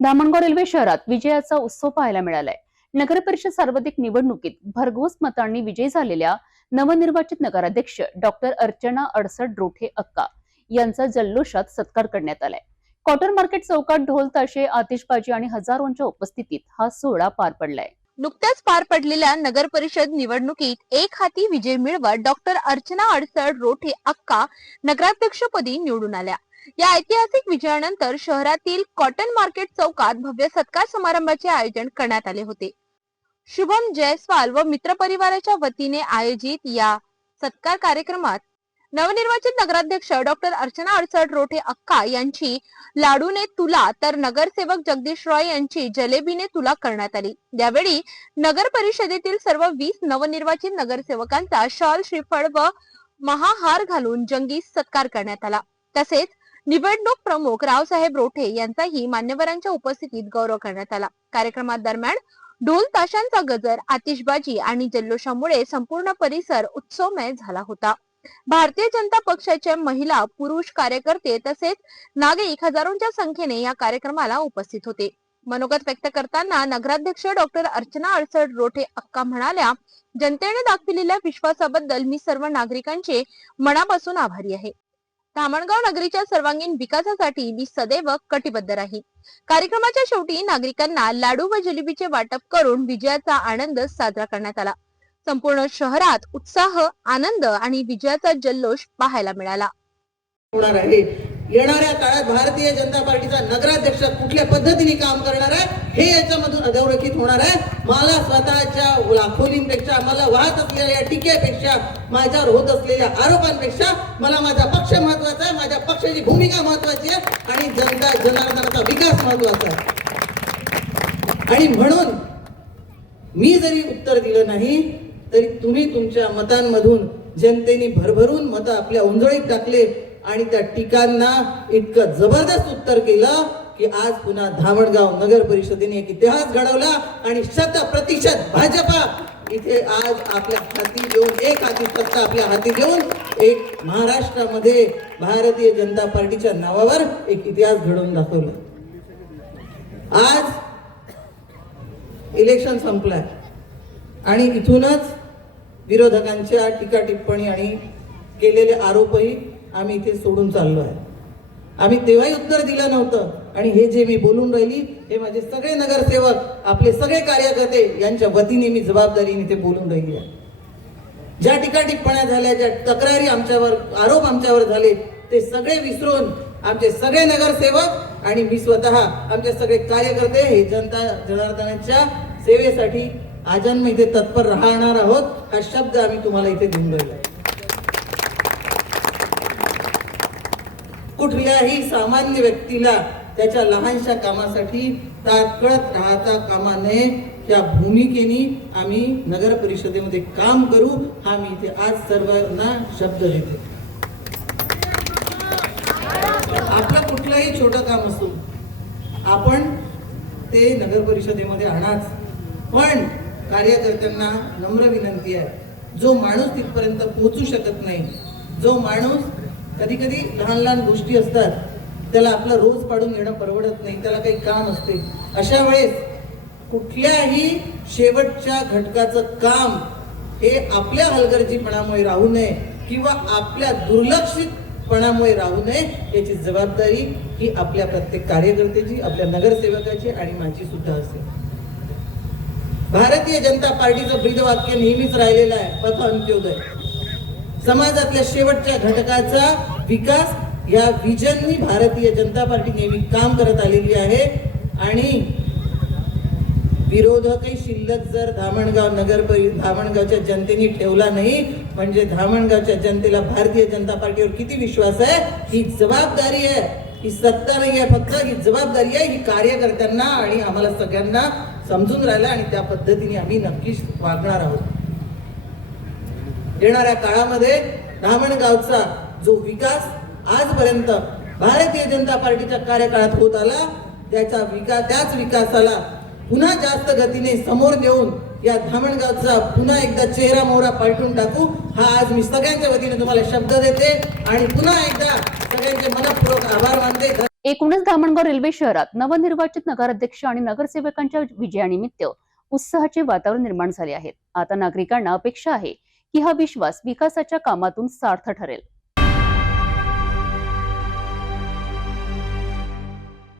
Dhamangaon railway शहरात विजयाचा उत्सव पाहायला मिळालाय। नगर परिषद सार्वत्रिक निवडणुकीत भरघोस मतांनी विजयी झालेल्या नवनिर्वाचित नगराध्यक्ष डॉक्टर अर्चना अडसड रोठे अक्का यांचा जल्लोषात सत्कार करण्यात आलाय। कॉटन मार्केट चौकात ढोल ताशे, आतिषबाजी आणि हजारोंच्या उपस्थितीत हा सोहळा पार पडलाय। नुकत्याच पार पडलेल्या नगर परिषद निवडणुकीत एक हाती विजय मिळवत डॉक्टर अर्चना अडसड रोठे अक्का नगराध्यक्षपदी निवडून आल्या। या ऐतिहासिक विजयानंतर शहरातील कॉटन मार्केट चौकात भव्य सत्कार समारंभाचे आयोजन करण्यात आले होते। शुभम जयस्वाल व मित्र परिवाराच्या वतीने आयोजित या सत्कार कार्यक्रमात नवनिर्वाचित नगराध्यक्ष डॉक्टर अर्चना अडसड रोठे अक्का यांची लाडूने तुला तर नगरसेवक जगदीश रॉय यांची जलेबीने तुला करण्यात आली। यावेळी नगर परिषदेतील सर्व 20 नवनिर्वाचित नगरसेवकांचा शॉल, श्रीफळ व महाहार घालून जंगी सत्कार करण्यात आला। तसेच निवडणूक प्रमुख रावसाहेब रोठे यांचाही मान्यवरांच्या उपस्थितीत गौरव करण्यात आला। कार्यक्रमात दरम्यान ढोल ताशांचा गजर, आतिषबाजी आणि जल्लोषामुळे संपूर्ण परिसर उत्सवमय झाला होता। भारतीय जनता पक्षाचे महिला, पुरुष कार्यकर्ते तसेच नागरिक हजारोंच्या संख्येने या कार्यक्रमाला उपस्थित होते। मनोगत व्यक्त करताना नगराध्यक्ष डॉक्टर अर्चना अडसड रोठे अक्का म्हणाल्या, जनतेने दाखविलेल्या विश्वासाबद्दल मी सर्व नागरिकांचे मनापासून आभारी आहे। धामणगाव नगरीच्या सर्वांगीण विकासासाठी मी सदैव कटिबद्ध राहील। कार्यक्रमाच्या शेवटी नागरिकांना लाडू व जलेबीचे वाटप करून विजयाचा आनंद साजरा करण्यात आला। संपूर्ण शहरात उत्साह, आनंद आणि विजयाचा जल्लोष पाहायला मिळाला। होणार आहे येणाऱ्या काळात भारतीय जनता पार्टीचा नगराध्यक्ष कुठल्या पद्धतीने काम करणार आहे हे याच्यामधून अधोरेखित होणार आहे। मला स्वतःच्या लाखोलींपेक्षा, मला वाहत असलेल्या टीकेपेक्षा, माझ्यावर होत असलेल्या आरोपांपेक्षा मला माझा पक्ष महत्वाचा आहे, माझ्या पक्षाची भूमिका महत्वाची आहे आणि जनता जनार्दनाचा विकास महत्वाचा आहे। आणि म्हणून मी जरी उत्तर दिलं नाही तरी तुम्ही तुमच्या मतांमधून जनतेने भरभरून मतं आपल्या उंजळीत टाकले आणि त्या टीकांना इतकं जबरदस्त उत्तर केलं की आज पुन्हा धामणगाव नगर परिषदेने एक इतिहास घडवला आणि 100% भाजपा इथे आज आपल्या हाती घेऊन, एक हाती सत्ता आपल्या हाती घेऊन एक महाराष्ट्रामध्ये भारतीय जनता पार्टीच्या नावावर एक इतिहास घडवून दाखवला। आज इलेक्शन संपलाय आणि इथूनच विरोधकांच्या टीका टिप्पणी आणि केलेले आरोपही आम्ही इथे सोडून चाललो आहे। आम्ही तेव्हाही उत्तर दिलं नव्हतं आणि हे जे मी बोलून राहिली हे माझे सगळे नगरसेवक, आपले सगळे कार्यकर्ते यांच्या वतीने मी जबाबदारीने ते बोलून राहिली आहे। ज्या टीका टिप्पण्या झाल्या, ज्या तक्रारी आमच्यावर, आरोप आमच्यावर झाले ते सगळे विसरून आमचे सगळे नगरसेवक आणि मी स्वतः, आमचे सगळे कार्यकर्ते हे जनता जनार्दनाच्या सेवेसाठी आजन्म इथे तत्पर राहणार आहोत हा शब्द आम्ही तुम्हाला इथे देऊन राहिलो। कुठल्याही सामान्य व्यक्तीला त्याच्या लहानशा कामासाठी ताटकळत राहता कामा नये या भूमिकेने आम्ही नगर परिषदेमध्ये काम करू हा मी इथे आज सर्वांना शब्द देते। आपलं कुठलंही छोटं काम असो आपण ते नगर परिषदेमध्ये आणाच, पण कार्यकर्त्यांना नम्र विनंती आहे, जो माणूस तिथपर्यंत पोहोचू शकत नाही, जो माणूस कधी कधी लहान लहान गोष्टी असतात त्याला आपला रोज पाडून येणं परवडत नाही, त्याला काही काम असते, अशा वेळेस कुठल्याही शेवटच्या घटकाचं काम हे आपल्या हलगर्जीपणामुळे राहू नये किंवा आपल्या दुर्लक्षितपणामुळे राहू नये याची जबाबदारी ही आपल्या प्रत्येक कार्यकर्त्याची, आपल्या नगरसेवकाची आणि माझी सुद्धा असेल। भारतीय जनता पार्टीचं ब्रीदवाक्य नेहमीच राहिलेलं आहे, पथ अंत्योदय। समाजातल्या शेवटच्या घटकाचा विकास या विजननी भारतीय जनता पार्टी नेहमी काम करत आलेली आहे आणि विरोधकही शिल्लक जर धामणगावच्या जनतेने ठेवला नाही म्हणजे धामणगावच्या जनतेला भारतीय जनता पार्टीवर किती विश्वास आहे ही जबाबदारी आहे, ही सत्ता नाही आहे फक्त, ही जबाबदारी आहे, ही कार्यकर्त्यांना आणि आम्हाला सगळ्यांना समजून राहिला आणि त्या पद्धतीने आम्ही नक्कीच वागणार आहोत। येणाऱ्या काळामध्ये धामणगावचा जो विकास आजपर्यंत भारतीय जनता पार्टीच्या कार्यकाळात होत आला त्याच विकासाला पुन्हा जास्त गतीने समोर नेऊन या धामणगावचा पुन्हा एकदा चेहरा मोहरा पालटून टाकू हा आज मी सगळ्यांच्या वतीने तुम्हाला शब्द देते आणि पुन्हा एकदा सगळ्यांचे मनपूर्वक आभार मानते। एकूणच धामणगाव रेल्वे शहरात नवनिर्वाचित नगराध्यक्ष आणि नगरसेवकांच्या विजयानिमित्त उत्साहाचे वातावरण निर्माण झाले आहे. आता नागरिकांना अपेक्षा आहे की हा विश्वास विकासाच्या कामातून सार्थ ठरेल.